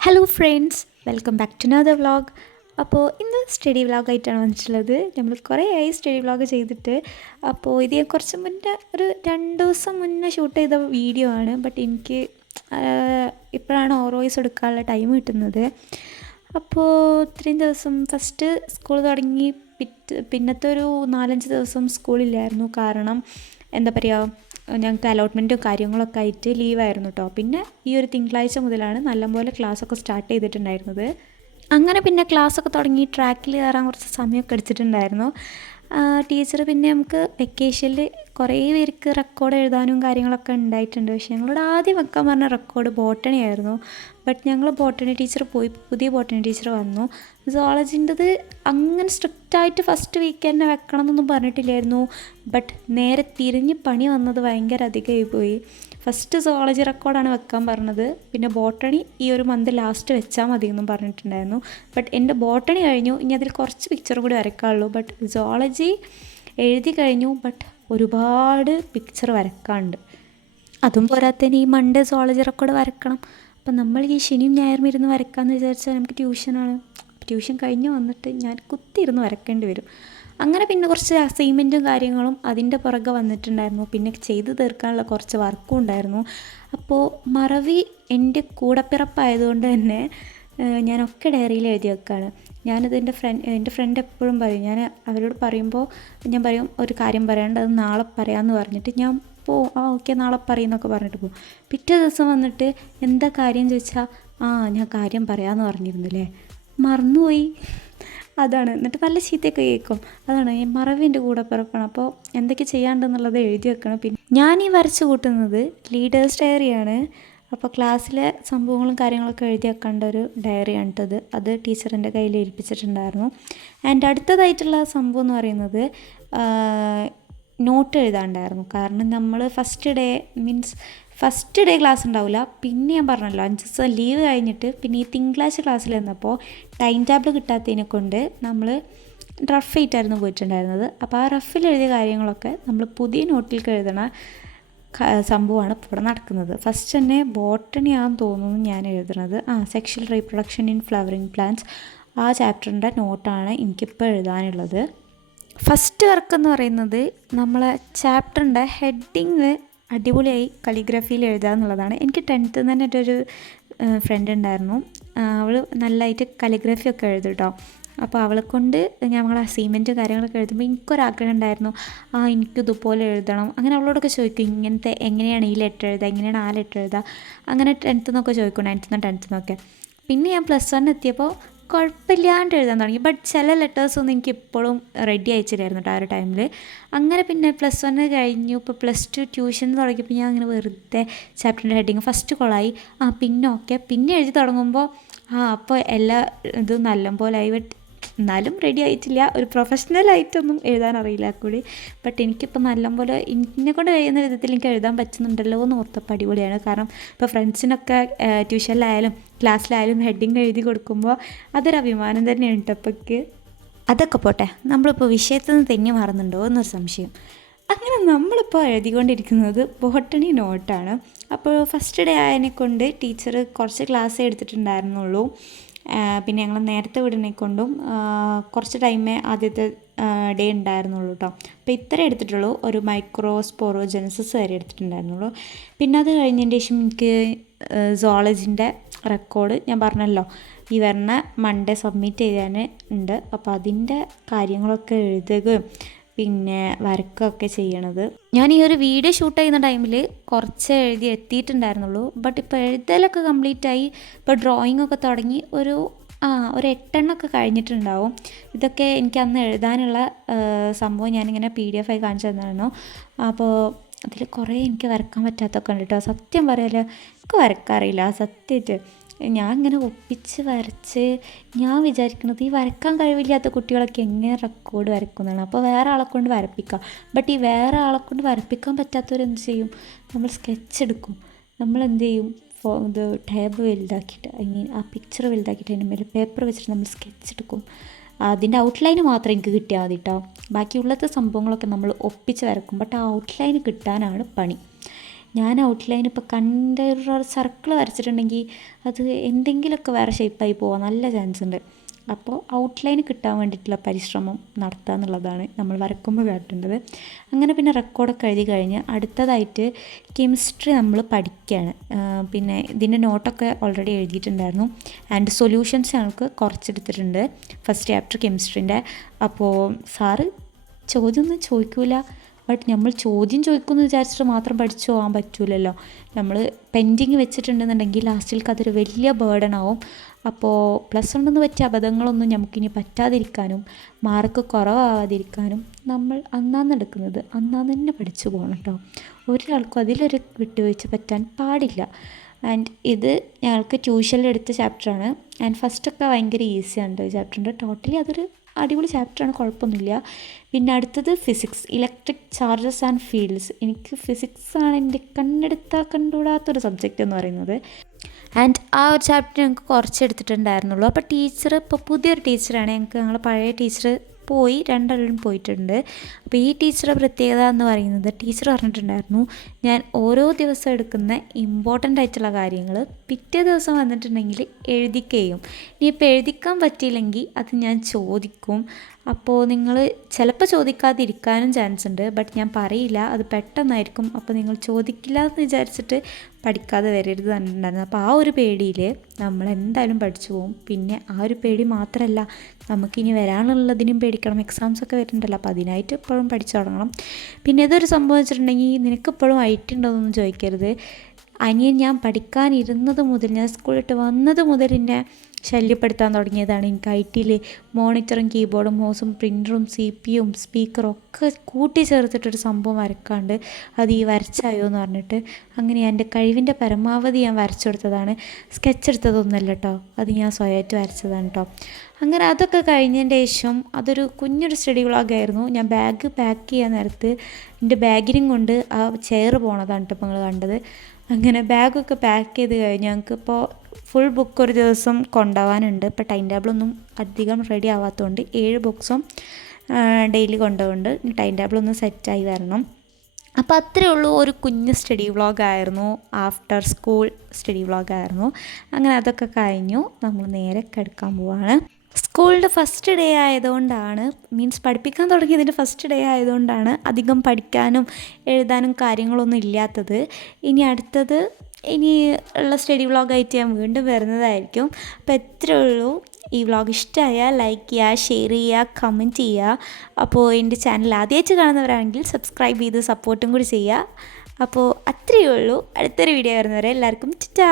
Hello friends, welcome back to another vlog. അപ്പോൾ ഇന്ന് study വ്ളോഗായിട്ടാണ് വന്നിട്ടുള്ളത്. നമ്മൾ കുറേ ആയി സ്റ്റഡി വ്ളോഗ് ചെയ്തിട്ട്. അപ്പോൾ ഇത് ഞാൻ കുറച്ച് മുന്നേ ഒരു 2 ദിവസം മുന്നേ ഷൂട്ട് ചെയ്ത വീഡിയോ ആണ്. ബട്ട് എനിക്ക് ഇപ്പോഴാണ് ഓറോയ്സ് എടുക്കാനുള്ള ടൈം കിട്ടുന്നത്. അപ്പോൾ ഇത്രയും ദിവസം ഫസ്റ്റ് സ്കൂൾ തുടങ്ങി പിന്നത്തെ ഒരു 4-5 ദിവസം സ്കൂളില്ലായിരുന്നു. കാരണം എന്താ പറയുക, ഞങ്ങൾക്ക് അലോട്ട്മെൻറ്റും കാര്യങ്ങളൊക്കെ ആയിട്ട് ലീവായിരുന്നു കേട്ടോ. പിന്നെ ഈ ഒരു തിങ്കളാഴ്ച മുതലാണ് നല്ലപോലെ ക്ലാസ്സൊക്കെ സ്റ്റാർട്ട് ചെയ്തിട്ടുണ്ടായിരുന്നത്. അങ്ങനെ പിന്നെ ക്ലാസ്സൊക്കെ തുടങ്ങി ട്രാക്കിൽ കയറാൻ കുറച്ച് സമയമൊക്കെ എടുത്തിട്ടുണ്ടായിരുന്നു. ടീച്ചർ പിന്നെ നമുക്ക് വെക്കേഷനിൽ കുറേ പേർക്ക് റെക്കോർഡ് എഴുതാനും കാര്യങ്ങളൊക്കെ ഉണ്ടായിട്ടുണ്ട്. പക്ഷേ ഞങ്ങളോട് ആദ്യം വെക്കാൻ പറഞ്ഞ റെക്കോർഡ് ബോട്ടണി ആയിരുന്നു. ബട്ട് ഞങ്ങൾ ബോട്ടണി ടീച്ചർ പോയി, പുതിയ ബോട്ടണി ടീച്ചർ വന്നു. സുവോളജിൻ്റെത് അങ്ങനെ സ്ട്രിക്റ്റായിട്ട് ഫസ്റ്റ് വീക്ക് തന്നെ വെക്കണം എന്നൊന്നും പറഞ്ഞിട്ടില്ലായിരുന്നു. ബട്ട് നേരെ തിരിഞ്ഞ് പണി വന്നത് ഭയങ്കര അധികമായി പോയി. ഫസ്റ്റ് സുവോളജി റെക്കോർഡാണ് വെക്കാൻ പറഞ്ഞത്. പിന്നെ ബോട്ടണി ഈ ഒരു മന്ത് ലാസ്റ്റ് വെച്ചാൽ മതി എന്നും പറഞ്ഞിട്ടുണ്ടായിരുന്നു. ബട്ട് എൻ്റെ ബോട്ടണി കഴിഞ്ഞു, ഇനി അതിൽ കുറച്ച് പിക്ചർ കൂടി വരയ്ക്കാനുള്ളൂ. ബട്ട് സുവോളജി എഴുതി കഴിഞ്ഞു. ബട്ട് ഒരുപാട് പിക്ചർ വരയ്ക്കാനുണ്ട്. അതും പോരാത്തതിന് ഈ മൺഡേ സുവോളജി റെക്കോർഡ് വരക്കണം. അപ്പം നമ്മൾ ഈ ശനിയും ഞായറും ഇരുന്ന് വരയ്ക്കാമെന്ന് വിചാരിച്ചാൽ നമുക്ക് ട്യൂഷനാണ്. ട്യൂഷൻ കഴിഞ്ഞ് വന്നിട്ട് ഞാൻ കുത്തിയിരുന്ന് വരയ്ക്കേണ്ടി വരും. അങ്ങനെ പിന്നെ കുറച്ച് അസൈൻമെൻറ്റും കാര്യങ്ങളും അതിൻ്റെ പുറകെ വന്നിട്ടുണ്ടായിരുന്നു. പിന്നെ ചെയ്ത് തീർക്കാനുള്ള കുറച്ച് വർക്കും ഉണ്ടായിരുന്നു. അപ്പോൾ മറവി എൻ്റെ കൂടപ്പിറപ്പായതുകൊണ്ട് തന്നെ ഞാനൊക്കെ ഡയറിയിൽ എഴുതി വെക്കുകയാണ്. ഞാനത് എൻ്റെ ഫ്രണ്ട് എപ്പോഴും പറയും, ഞാൻ അവരോട് പറയുമ്പോൾ ഞാൻ പറയും ഒരു കാര്യം പറയേണ്ടത് നാളെ പറയാമെന്ന് പറഞ്ഞിട്ട് ഞാൻ ഓക്കെ നാളെ പറയുന്നൊക്കെ പറഞ്ഞിട്ട് പോകും. പിറ്റേ ദിവസം വന്നിട്ട് എന്താ കാര്യം ചോദിച്ചാൽ ഞാൻ കാര്യം പറയാമെന്ന് പറഞ്ഞിരുന്നില്ലേ, മറന്നുപോയി. അതാണ്. എന്നിട്ട് നല്ല ചീത്തയൊക്കെ കേൾക്കും. അതാണ് ഈ മറവിൻ്റെ കൂടെ പിറപ്പാണ്. അപ്പോൾ എന്തൊക്കെ ചെയ്യാണ്ടെന്നുള്ളത് എഴുതി വെക്കണം. പിന്നെ ഞാൻ ഈ വരച്ച് കൂട്ടുന്നത് ലീഡേഴ്സ് ഡയറിയാണ്. അപ്പോൾ ക്ലാസ്സിലെ സംഭവങ്ങളും കാര്യങ്ങളൊക്കെ എഴുതി വെക്കേണ്ട ഒരു ഡയറിയാണ് കേട്ടത്. അത് ടീച്ചറിൻ്റെ കയ്യിൽ ഏൽപ്പിച്ചിട്ടുണ്ടായിരുന്നു. ആൻഡ് അടുത്തതായിട്ടുള്ള സംഭവം എന്ന് പറയുന്നത് നോട്ട് എഴുതാണ്ടായിരുന്നു. കാരണം നമ്മൾ ഫസ്റ്റ് ഡേ ക്ലാസ് ഉണ്ടാവില്ല. പിന്നെ ഞാൻ പറഞ്ഞല്ലോ 5 ദിവസം ലീവ് കഴിഞ്ഞിട്ട് പിന്നെ ഈ തിങ്കളാഴ്ച ക്ലാസ്സിൽ വന്നപ്പോൾ ടൈം ടേബിൾ കിട്ടാത്തതിനെ കൊണ്ട് നമ്മൾ റഫ് ആയിട്ടായിരുന്നു പോയിട്ടുണ്ടായിരുന്നത്. അപ്പോൾ ആ റഫിൽ എഴുതിയ കാര്യങ്ങളൊക്കെ നമ്മൾ പുതിയ നോട്ടിലേക്ക് എഴുതണ സംഭവമാണ് ഇപ്പോൾ ഇവിടെ നടക്കുന്നത്. ഫസ്റ്റ് തന്നെ ബോട്ടണി ആണെന്ന് തോന്നുന്നു ഞാൻ എഴുതുന്നത്. Sexual reproduction in flowering plants, ആ ചാപ്റ്ററിൻ്റെ നോട്ടാണ് എനിക്കിപ്പോൾ എഴുതാനുള്ളത്. ഫസ്റ്റ് വർക്ക് എന്ന് പറയുന്നത് നമ്മളെ ചാപ്റ്ററിൻ്റെ ഹെഡിങ് അടിപൊളിയായി കലിഗ്രഫിയിൽ എഴുതുക എന്നുള്ളതാണ്. എനിക്ക് 10th തന്നെ എൻ്റെ ഒരു ഫ്രണ്ട് ഉണ്ടായിരുന്നു. അവൾ നല്ലതായിട്ട് കലിഗ്രഫി ഒക്കെ എഴുതും കേട്ടോ. അപ്പോൾ അവളെ കൊണ്ട് ഞങ്ങൾ അസൈൻമെൻറ്റ് കാര്യങ്ങളൊക്കെ എഴുതുമ്പോൾ എനിക്കൊരാഗ്രഹം ഉണ്ടായിരുന്നു, എനിക്കിതുപോലെ എഴുതണം. അങ്ങനെ അവളോടൊക്കെ ചോദിക്കും, ഇങ്ങനത്തെ എങ്ങനെയാണ് ഈ ലെറ്റർ എഴുതുക, എങ്ങനെയാണ് ആ ലെറ്റർ എഴുതുക, അങ്ങനെ 10th നിന്നൊക്കെ ചോദിക്കും, 9th നിന്നും 10th നിന്നൊക്കെ. പിന്നെ ഞാൻ +1 എത്തിയപ്പോൾ കുഴപ്പമില്ലാണ്ട് എഴുതാൻ തുടങ്ങി. ബട്ട് ചില ലെറ്റേഴ്സൊന്നും എനിക്ക് ഇപ്പോഴും റെഡി അയച്ചിട്ടായിരുന്നു കേട്ടോ ആ ഒരു ടൈമിൽ. അങ്ങനെ പിന്നെ +1 കഴിഞ്ഞു. ഇപ്പോൾ +2 ട്യൂഷൻ തുടങ്ങിയപ്പോൾ ഞാൻ അങ്ങനെ വെറുതെ ചാപ്റ്ററിൻ്റെ ഹെഡിങ് ഫസ്റ്റ് കൊളായി. പിന്നെ എഴുതി തുടങ്ങുമ്പോൾ അപ്പോൾ എല്ലാ ഇതും നല്ലപോലായി. ബട്ട് എന്നാലും റെഡി ആയിട്ടില്ല. ഒരു പ്രൊഫഷണലായിട്ടൊന്നും എഴുതാൻ അറിയില്ല കൂടി. ബട്ട് എനിക്കിപ്പോൾ നല്ലപോലെ എന്നെക്കൊണ്ട് കഴിയുന്ന വിധത്തിൽ എനിക്ക് എഴുതാൻ പറ്റുന്നുണ്ടല്ലോ എന്ന് ഓർത്തപ്പോൾ അടിപൊളിയാണ്. കാരണം ഇപ്പോൾ ഫ്രണ്ട്സിനൊക്കെ ട്യൂഷനിലായാലും ക്ലാസ്സിലായാലും ഹെഡിങ് എഴുതി കൊടുക്കുമ്പോൾ അതൊരു അഭിമാനം തന്നെയാണ് കേട്ടോ. അപ്പോഴേക്ക് അതൊക്കെ പോട്ടെ, നമ്മളിപ്പോൾ വിഷയത്തിൽ നിന്ന് തെന്നി മാറുന്നുണ്ടോ എന്നൊരു സംശയം. അങ്ങനെ നമ്മളിപ്പോൾ എഴുതിക്കൊണ്ടിരിക്കുന്നത് ബോട്ടണി നോട്ടാണ്. അപ്പോൾ ഫസ്റ്റ് ഡേ ആയതിനെ കൊണ്ട് ടീച്ചർ കുറച്ച് ക്ലാസ്സേ എടുത്തിട്ടുണ്ടായിരുന്നുള്ളൂ. പിന്നെ ഞങ്ങൾ നേരത്തെ വിടുന്നതിനെ കൊണ്ടും കുറച്ച് ടൈമേ ആദ്യത്തെ ഡേ ഉണ്ടായിരുന്നുള്ളൂ കേട്ടോ. അപ്പോൾ ഇത്ര എടുത്തിട്ടുള്ളൂ. ഒരു മൈക്രോസ്പോറോജെനസിസ് വരെ എടുത്തിട്ടുണ്ടായിരുന്നുള്ളൂ. പിന്നെ അത് കഴിഞ്ഞതിന് ശേഷം എനിക്ക് സുവോളജിൻ്റെ റെക്കോർഡ് ഞാൻ പറഞ്ഞല്ലോ ഈ വരുന്ന മൺഡേ സബ്മിറ്റ് ചെയ്യാൻ ഉണ്ട്. അപ്പോൾ അതിൻ്റെ കാര്യങ്ങളൊക്കെ എഴുതുകയും പിന്നെ വരക്കുകയൊക്കെ ചെയ്യണത്. ഞാൻ ഈ ഒരു വീഡിയോ ഷൂട്ട് ചെയ്യുന്ന ടൈമിൽ കുറച്ച് എഴുതി എത്തിയിട്ടുണ്ടായിരുന്നുള്ളൂ. ബട്ട് ഇപ്പോൾ എഴുതലൊക്കെ കംപ്ലീറ്റായി. ഇപ്പോൾ ഡ്രോയിങ് ഒക്കെ തുടങ്ങി ഒരു 8 എണ്ണമൊക്കെ കഴിഞ്ഞിട്ടുണ്ടാവും. ഇതൊക്കെ എനിക്ക് അന്ന് എഴുതാനുള്ള സംഭവം ഞാനിങ്ങനെ PDF ആയി കാണിച്ചു തന്നായിരുന്നു. അപ്പോൾ അതിൽ കുറേ എനിക്ക് വരക്കാൻ പറ്റാത്തൊക്കെ ഉണ്ട് കേട്ടോ. സത്യം പറയാലോ, എനിക്ക് വരക്കാറില്ല സത്യമായിട്ട്. ഞാൻ ഇങ്ങനെ ഒപ്പിച്ച് വരച്ച് ഞാൻ വിചാരിക്കുന്നത് ഈ വരക്കാൻ കഴിവില്ലാത്ത കുട്ടികളൊക്കെ എങ്ങനെ റെക്കോർഡ് വരക്കുന്നതാണ്. അപ്പോൾ വേറെ ആളെ കൊണ്ട് വരപ്പിക്കാം. ബട്ട് ഈ വേറെ ആളെ കൊണ്ട് വരപ്പിക്കാൻ പറ്റാത്തവരെന്ത് ചെയ്യും, നമ്മൾ സ്കെച്ച് എടുക്കും. നമ്മളെന്ത് ചെയ്യും, ഇത് ടാബ് വലുതാക്കിയിട്ട് ആ പിക്ചർ വലുതാക്കിയിട്ട് അതിൻ്റെ മേലെ പേപ്പർ വെച്ചിട്ട് നമ്മൾ സ്കെച്ച് എടുക്കും. അതിൻ്റെ ഔട്ട്ലൈന് മാത്രം എനിക്ക് കിട്ടിയാൽ മതി കേട്ടോ. ബാക്കിയുള്ളത്തെ സംഭവങ്ങളൊക്കെ നമ്മൾ ഒപ്പിച്ച് വരക്കും. ബട്ട് ആ ഔട്ട്ലൈന് കിട്ടാനാണ് പണി. ഞാൻ ഔട്ട്ലൈൻ ഇപ്പോൾ കണ്ട ഒരു സർക്കിൾ വരച്ചിട്ടുണ്ടെങ്കിൽ അത് എന്തെങ്കിലുമൊക്കെ വേറെ ഷേപ്പായി പോകാൻ നല്ല ചാൻസ് ഉണ്ട്. അപ്പോൾ ഔട്ട്ലൈൻ കിട്ടാൻ വേണ്ടിയിട്ടുള്ള പരിശ്രമം നടത്തുക എന്നുള്ളതാണ് നമ്മൾ വരക്കുമ്പോൾ കാട്ടേണ്ടത്. അങ്ങനെ പിന്നെ റെക്കോർഡൊക്കെ എഴുതി കഴിഞ്ഞ് അടുത്തതായിട്ട് കെമിസ്ട്രി നമ്മൾ പഠിക്കുകയാണ്. പിന്നെ ഇതിൻ്റെ നോട്ടൊക്കെ ഓൾറെഡി എഴുതിയിട്ടുണ്ടായിരുന്നു. ആൻഡ് സൊല്യൂഷൻസ് ഞങ്ങൾക്ക് കുറച്ചെടുത്തിട്ടുണ്ട് ഫസ്റ്റ് ചാപ്റ്റർ കെമിസ്ട്രീൻ്റെ. അപ്പോൾ സാറ് ചോദ്യമൊന്നും ചോദിക്കില്ല, ബട്ട് നമ്മൾ ചോദ്യം ചോദിക്കുമെന്ന് വിചാരിച്ചിട്ട് മാത്രം പഠിച്ചു പോകാൻ പറ്റില്ലല്ലോ. നമ്മൾ പെൻഡിങ് വെച്ചിട്ടുണ്ടെന്നുണ്ടെങ്കിൽ ലാസ്റ്റിലേക്ക് അതൊരു വലിയ ബേർഡൻ ആവും. അപ്പോൾ പ്ലസ് വണ്ണിന്ന് പറ്റിയ അബദ്ധങ്ങളൊന്നും നമുക്കിനി പറ്റാതിരിക്കാനും മാർക്ക് കുറവാകാതിരിക്കാനും നമ്മൾ അന്നാന്നെടുക്കുന്നത് അന്നാന്ന് തന്നെ പഠിച്ചു പോകണം കേട്ടോ. ഒരാൾക്കും അതിലൊരു വിട്ടുവീഴ്ച പറ്റാൻ പാടില്ല. ആൻഡ് ഇത് ഞങ്ങൾക്ക് ട്യൂഷനിലെടുത്ത ചാപ്റ്ററാണ്. ആൻഡ് ഫസ്റ്റൊക്കെ ഭയങ്കര ഈസിയാണ് ചാപ്റ്ററിൻ്റെ. ടോട്ടലി അതൊരു അടിപൊളി ചാപ്റ്ററാണ്, കുഴപ്പമൊന്നുമില്ല. പിന്നെ അടുത്തത് physics, electric charges and fields. എനിക്ക് ഫിസിക്സാണ് എൻ്റെ കണ്ടുകൂടാത്തൊരു സബ്ജക്റ്റ് എന്ന് പറയുന്നത്. ആൻഡ് ആ ഒരു ചാപ്റ്റർ ഞങ്ങൾക്ക് കുറച്ച് എടുത്തിട്ടുണ്ടായിരുന്നുള്ളൂ. അപ്പോൾ ടീച്ചർ ഇപ്പോൾ പുതിയൊരു ടീച്ചറാണ്. ഞങ്ങളുടെ പഴയ ടീച്ചർ പോയി, രണ്ടാളും പോയിട്ടുണ്ട്. അപ്പോൾ ഈ ടീച്ചറുടെ പ്രത്യേകത എന്ന് പറയുന്നത്, ടീച്ചർ പറഞ്ഞിട്ടുണ്ടായിരുന്നു ഞാൻ ഓരോ ദിവസം എടുക്കുന്ന ഇമ്പോർട്ടൻ്റ് ആയിട്ടുള്ള കാര്യങ്ങൾ പിറ്റേ ദിവസം വന്നിട്ടുണ്ടെങ്കിൽ എഴുതിക്കുകയും ഇനിയിപ്പോൾ എഴുതിക്കാൻ പറ്റിയില്ലെങ്കിൽ അത് ഞാൻ ചോദിക്കും. അപ്പോൾ നിങ്ങൾ ചിലപ്പോൾ ചോദിക്കാതിരിക്കാനും ചാൻസ് ഉണ്ട്, ബട്ട് ഞാൻ പറയില്ല, അത് പെട്ടെന്നായിരിക്കും. അപ്പോൾ നിങ്ങൾ ചോദിക്കില്ല എന്ന് വിചാരിച്ചിട്ട് പഠിക്കാതെ വരരുത് പറഞ്ഞിട്ടുണ്ടായിരുന്നു. അപ്പോൾ ആ ഒരു പേടിയിൽ നമ്മൾ എന്തായാലും പഠിച്ചു പോകും. പിന്നെ ആ ഒരു പേടി മാത്രമല്ല, നമുക്കിനി വരാനുള്ളതിനും പേടിക്കണം. എക്സാംസൊക്കെ വരുന്നുണ്ടല്ലോ, അപ്പോൾ അതിനായിട്ട് എപ്പോഴും പഠിച്ചു തുടങ്ങണം. പിന്നെ ഇതൊരു സംഭവം വെച്ചിട്ടുണ്ടെങ്കിൽ നിനക്കിപ്പോഴും ഐറ്റുണ്ടോയെന്നൊന്നും ചോദിക്കരുത്. അനിയൻ ഞാൻ പഠിക്കാനിരുന്നത് മുതൽ, ഞാൻ സ്കൂളിലിട്ട് വന്നത് മുതൽ എന്നെ ശല്യപ്പെടുത്താൻ തുടങ്ങിയതാണ്. എനിക്ക് ഐ ടിയിൽ മോണിറ്ററും കീബോർഡും മൗസും പ്രിൻ്ററും CPU സ്പീക്കറും ഒക്കെ കൂട്ടി ചേർത്തിട്ടൊരു സംഭവം വരക്കാണ്ട് അത് ഈ വരച്ചായോ എന്ന് പറഞ്ഞിട്ട് അങ്ങനെ എൻ്റെ കഴിവിൻ്റെ പരമാവധി ഞാൻ വരച്ചു കൊടുത്തതാണ്. സ്കെച്ച് എടുത്തതൊന്നുമല്ല കേട്ടോ, അത് ഞാൻ സ്വയമായിട്ട് വരച്ചതാണ് കേട്ടോ. അങ്ങനെ അതൊക്കെ കഴിഞ്ഞതിൻ്റെ ശേഷം അതൊരു കുഞ്ഞൊരു സ്റ്റഡി വ്ളോഗായിരുന്നു. ഞാൻ ബാഗ് പാക്ക് ചെയ്യാൻ നേരത്ത് എൻ്റെ ബാഗിനും കൊണ്ട് ആ ചെയർ പോണതാണ് കേട്ടോ ഇപ്പോൾ നിങ്ങൾ കണ്ടത്. അങ്ങനെ ബാഗൊക്കെ പാക്ക് ചെയ്ത് കഴിഞ്ഞ് ഞങ്ങൾക്കിപ്പോൾ ഫുൾ ബുക്ക് ഒരു ദിവസം കൊണ്ടുപോകാനുണ്ട്. ഇപ്പോൾ ടൈം ടേബിളൊന്നും അധികം റെഡി ആവാത്തതുകൊണ്ട് 7 ബുക്സും ഡെയിലി കൊണ്ടുപോകുന്നുണ്ട്. ടൈം ടേബിളൊന്നും സെറ്റായി വരണം. അപ്പോൾ അത്രയേ ഉള്ളൂ, ഒരു കുഞ്ഞ് സ്റ്റഡി വ്ളോഗായിരുന്നു, ആഫ്റ്റർ സ്കൂൾ സ്റ്റഡി വ്ളോഗായിരുന്നു. അങ്ങനെ അതൊക്കെ കഴിഞ്ഞു, നമ്മൾ നേരെ കിടക്കാൻ പോവാണ്. സ്കൂളിൻ്റെ ഫസ്റ്റ് ഡേ ആയതുകൊണ്ടാണ്, മീൻസ് പഠിപ്പിക്കാൻ തുടങ്ങിയതിൻ്റെ ഫസ്റ്റ് ഡേ ആയതുകൊണ്ടാണ് അധികം പഠിക്കാനും എഴുതാനും കാര്യങ്ങളൊന്നും ഇല്ലാത്തത്. ഇനി അടുത്തത് ഇനി ഉള്ള സ്റ്റഡി വ്ളോഗായിട്ട് ഞാൻ വീണ്ടും വരുന്നതായിരിക്കും. അപ്പോൾ എത്രയേ ഉള്ളൂ. ഈ വ്ളോഗ് ഇഷ്ടമായാൽ ലൈക്ക് ചെയ്യുക, ഷെയർ ചെയ്യുക, കമൻറ്റ് ചെയ്യുക. അപ്പോൾ എൻ്റെ ചാനൽ ആദ്യമായിട്ട് കാണുന്നവരാണെങ്കിൽ സബ്സ്ക്രൈബ് ചെയ്ത് സപ്പോർട്ടും കൂടി ചെയ്യുക. അപ്പോൾ അത്രയേ ഉള്ളൂ. അടുത്തൊരു വീഡിയോ വരുന്നവരെ എല്ലാവർക്കും ടാറ്റാ.